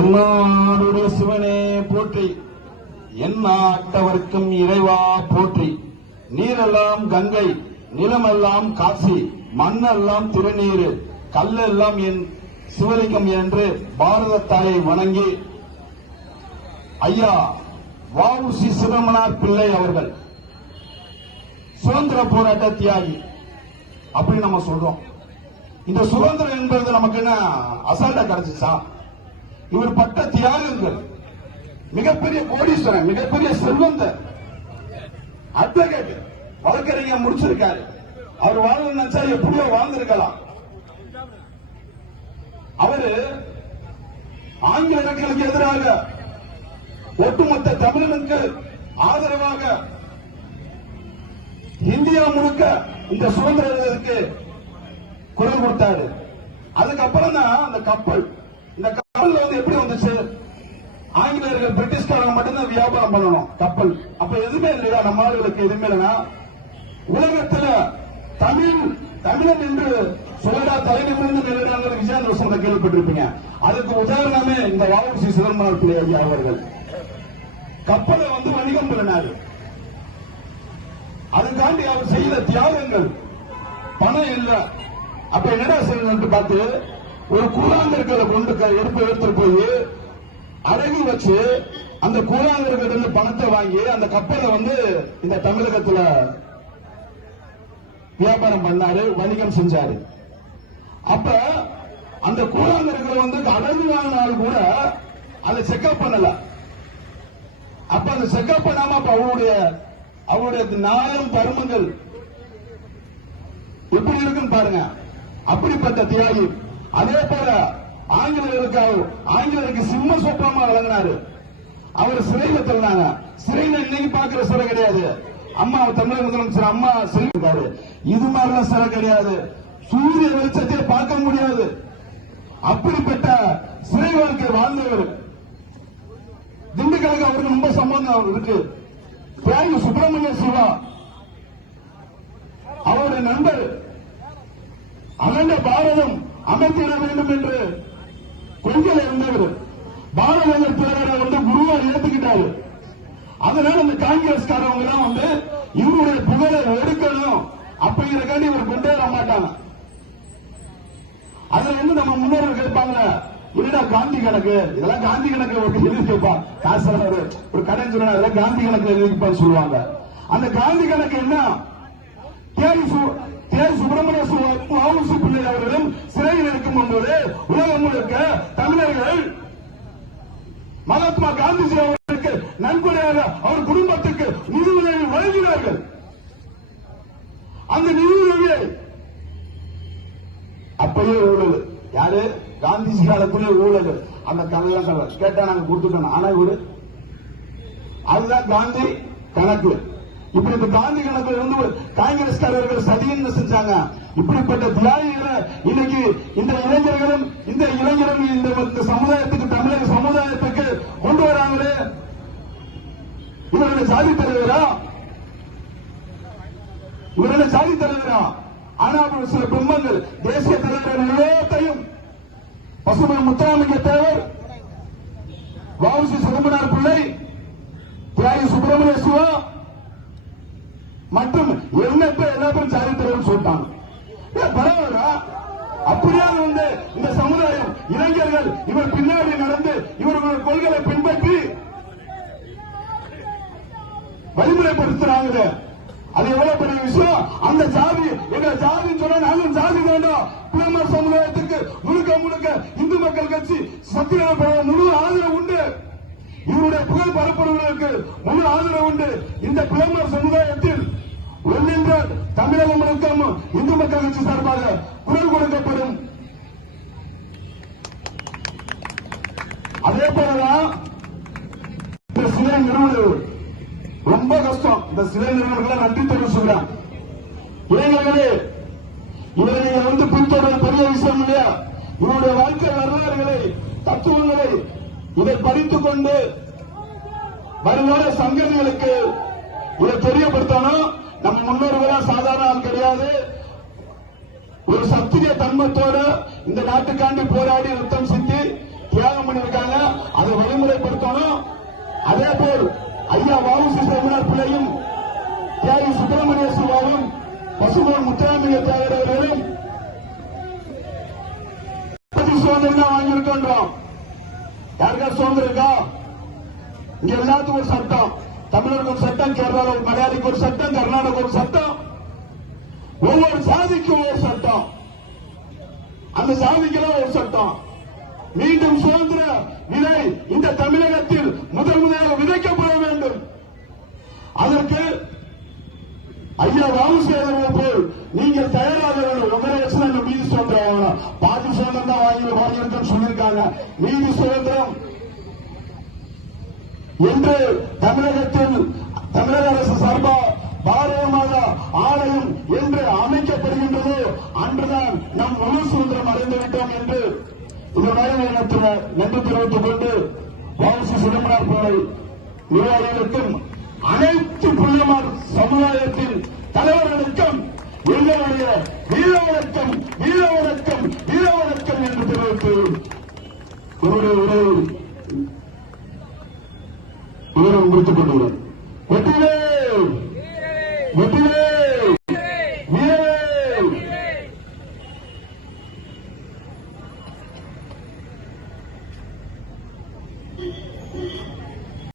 தென்னாடுடைய சிவனே போற்றி. எந்நாட்டவர்க்கும் இறைவா போற்றி. நீரெல்லாம் கங்கை நிலமெல்லாம் காசி மண்ணெல்லாம் திருநீரு கல்லெல்லாம் என் சிவலிங்கம் என்று பாரத தாயை வணங்கி ஐயா வாவுசி சிதம்பரனார் பிள்ளை அவர்கள். சுதந்திர போராட்ட தியாகி. அப்படின்னு நம்ம சொல்றோம். இந்த சுதந்திரம் என்பது நமக்கு என்ன? அசால்ட்டா கிடைச்சிச்சா? இவர் பட்ட தியாகங்கள் மிகப்பெரிய கோடீஸ்வரன் மிகப்பெரிய செல்வந்தர். அட்வொகேட் வழக்கறிஞர் முடிச்சிருக்காரு. அவர் வாழ நினைச்சா எப்படியோ வாழ்ந்திருக்கலாம். அவரு ஆங்கிலேயர்களுக்கு எதிராக ஒட்டுமொத்த தமிழனுக்கு ஆதரவாக இந்தியா முழுக்க இந்த சுதந்திரத்திற்கு குரல் கொடுத்தாரு. அதுக்கப்புறம் தான் அந்த கப்பல் இந்த கப்பல்ல வந்து எப்படி வந்துச்சு? ஆங்கிலேயர்கள் பிரிட்டிஷ்காரங்க மட்டும்தான் வியாபாரம் பண்ணணும் கப்பல். அப்ப எதுவுமே இல்லையா நம்ம ஆளுகளுக்கு எதுவுமே இல்லைன்னா உலகத்துல தமிழ் தமிழன் என்று சொல்லடா தலை நிமிர்ந்து நிலையான விஜயாந்திர கேள்விப்பட்டிருப்பீங்க. அதுக்கு உதாரணமே இந்த வாவுசி சிதம்பரம் பிள்ளை ஐயா அவர்கள். கப்பலை வந்து வணிகம் பண்ணினாரு. அதுக்காண்டி அவர் செய்த தியாகங்கள். பணம் இல்லை. அப்ப என்னடா செய்யணும்னு பார்த்து ஒரு கூழாங்கற்களை கொண்டு எடுப்பு எடுத்துட்டு போய் அடகு வச்சு அந்த கூழாங்கற்கள் பணத்தை வாங்கி அந்த கப்பலை வந்து இந்த தமிழகத்துல வியாபாரம் பண்ணாரு வணிகம் செஞ்சாரு. அப்ப அந்த கூழாங்கற்களை வந்து அடகு வாங்கினாலும் கூட அதை செக்அப் பண்ணல. அப்ப அந்த செக்அப் பண்ணாம அப்ப அவருடைய அவருடைய நாயம் பருமங்கள் எப்படி இருக்குன்னு பாருங்க. அப்படிப்பட்ட தியாகி அதே போல ஆங்கிலேயருக்கு அவர் ஆங்கிலேயருக்கு சிம்ம சொப்பனமா வழங்கினாரு அவர் சிறையில தள்ளினாங்க. சிறையில இன்னைக்கு பாக்குற சிறை கிடையாது. அம்மா தமிழக முதலமைச்சர் அம்மா சொல்லியிருக்காரு இது மாதிரிலாம் சிறை கிடையாது. சூரிய வெளிச்சத்தை பார்க்க முடியாது. அப்படிப்பட்ட சிறை வாழ்க்கை வாழ்ந்தவர். திண்டுக்கலுக்கு அவருக்கு ரொம்ப சம்பந்தம் அவர் இருக்கு. தியாகி சுப்பிரமணிய சிவா. அவருடைய நண்பர் அகண்ட பாரதம். அமைத்திட வேண்டும் என்று கொள்கையில இருந்தவர் பாரதேந்திர திலகரை வந்து குருவா ஏத்துக்கிட்டாரு அதனால இந்த காங்கிரஸ்காரவங்க எல்லாம் வந்து இவருடைய புகழை எடுக்கணும் அப்படிங்கறக்காண்டி இவர் கொண்டு வர மாட்டாங்க. அதுல வந்து நம்ம முன்னோர்கள் கேட்பாங்க என்னடா காந்தி கணக்கு? இதெல்லாம் காந்தி கணக்கு ஒரு எழுதி கேட்பான் காசு ஒரு கடை கடன் சொன்னா அதெல்லாம் காந்தி கணக்கு எழுதிப்பான்னு சொல்லுவாங்க. அந்த காந்தி கணக்கு என்ன? தேவி சு- தேவி சுப்பிரமணிய மாவுசி பிள்ளை அவர்களும் சிறையில் இருக்கும் போது உலகம் முழுக்க தமிழர்கள் மகாத்மா காந்திஜி அவர்களுக்கு நன்கொடையாக அவர் குடும்பத்துக்கு நிதி உதவி வழங்கினார்கள். அந்த நிதி உதவியை அப்பயே ஊழல். யாரு? காந்திஜி காலத்திலே ஊழல். அந்த கதையெல்லாம் கேட்டா நாங்க கொடுத்துட்டோம். ஆனா இவரு அதுதான் காந்தி கணக்கு. இப்படி இந்த காந்தி கணக்குல இருந்து காங்கிரஸ்காரர்கள் சதின்னு செஞ்சாங்க. இப்படிப்பட்ட தியாகிகளை இன்னைக்கு இந்த இளைஞர்களும் இந்த இளைஞரும் இந்த சமுதாயத்துக்கு தமிழக சமுதாயத்துக்கு கொண்டு வராங்களே? இவருடைய சாதி தலைவரா? இவருடைய சாதி தலைவரா? ஆனா சில பிம்பங்கள் தேசிய தலைவர் எல்லாத்தையும் பசுமை முத்துராமலிங்க தேவர் வாவுசி சிதம்பரனார் பிள்ளை தியாகி சுப்பிரமணிய சிவா மற்றும் எண்ணற்ற எல்லாத்தையும் பேரும் சொல்லிட்டாங்க. ஏன் பரவாயில்ல அப்படியே வந்து இந்த சமுதாயம் இளைஞர்கள் இவர் பின்னாடி நடந்து இவர்களுடைய கொள்கையை பின்பற்றி வழிமுறைப்படுத்துறாங்க. அது எவ்வளவு பெரிய விஷயம்? அந்த ஜாதி எங்க சாதி சொன்னா நாங்களும் ஜாதி வேண்டாம். பிளமர் சமுதாயத்துக்கு முழுக்க முழுக்க இந்து மக்கள் கட்சி சத்தியநாராயண முழு ஆதரவு உண்டு. இவருடைய புகழ் பரப்புறவர்களுக்கு முழு ஆதரவு உண்டு. இந்த பிளமர் சமுதாயத்தில் ஒன்றின்ற தமிழகம் முழுக்க இந்து மக்கள் கட்சி சார்பாக குரல் கொடுக்கப்படும். அதே போலதான் இந்த சிலை நிறுவனம் ரொம்ப கஷ்டம். இந்த சிலை நிறுவனங்களை நன்றி தெரிவிச்சுக்கிறேன். இளைஞர்களே இவரை நீங்க வந்து பின்தொடர் பெரிய விஷயம் இல்லையா? இவருடைய வாழ்க்கை வரலாறுகளை தத்துவங்களை இதை படித்துக் கொண்டு வருங்கால சங்கங்களுக்கு இதை தெரியப்படுத்தணும். நம்ம முன்னோர்களா சாதாரண ஆள் கிடையாது. ஒரு சத்திரிய தன்மத்தோட இந்த நாட்டுக்காண்டி போராடி ரத்தம் சிந்தி தியாகம் பண்ணியிருக்காங்க. அதை வழிமுறைப்படுத்தணும். அதே போல் ஐயா வாவுசி சிவனார் பிள்ளையும் தியாகி சுப்பிரமணிய சிவாவும் பசுமோன் முத்துராமலிங்க தியாகர் அவர்களும் சுதந்திரம் தான் வாங்கியிருக்கோம் யாருக்கா சுதந்திரம் இருக்கா? இங்க எல்லாத்துக்கும் ஒரு சட்டம். தமிழருக்கு ஒரு சட்டம் கேரளாவில் மலையாளிக்கு ஒரு சட்டம் கர்நாடக ஒரு சட்டம். ஒவ்வொரு சாதிக்கும் ஒரு சட்டம். அந்த சாதிக்கெல்லாம் ஒரு சட்டம். மீண்டும் சுதந்திர விதை இந்த தமிழகத்தில் முதல் முதலாக விதைக்கப்பட வேண்டும். அதற்கு ஐயா ராமசேகர் போல் நீங்கள் தயாராக வேண்டும். மீதி சுதந்திரம் பாதி சுதந்திரம் தான் வாங்கி வாங்கியிருக்கோம்னு சொல்லியிருக்காங்க. மீதி சுதந்திரம் என்று தமிழகத்தில் தமிழக அரசு சார்பாக பாரத மாதா ஆலயம் என்று அமைக்கப்படுகின்றது. அன்றுதான் நம் முழு சுதந்திரம் அடைந்துவிட்டோம் என்று இந்த நயனத்தில் நன்றி தெரிவித்துக் கொண்டு வாசி சிதம்பரம் பிள்ளை நிர்வாகிகளுக்கும் அனைத்து புள்ளிமார் சமுதாயத்தின் தலைவர்களுக்கும் எங்களுடைய வீர வணக்கம் வீர வணக்கம் வீர வணக்கம் என்று தெரிவித்து ஒரு வீரன் முடித்துக் கொண்டு வருவார் வெற்றிவேல்!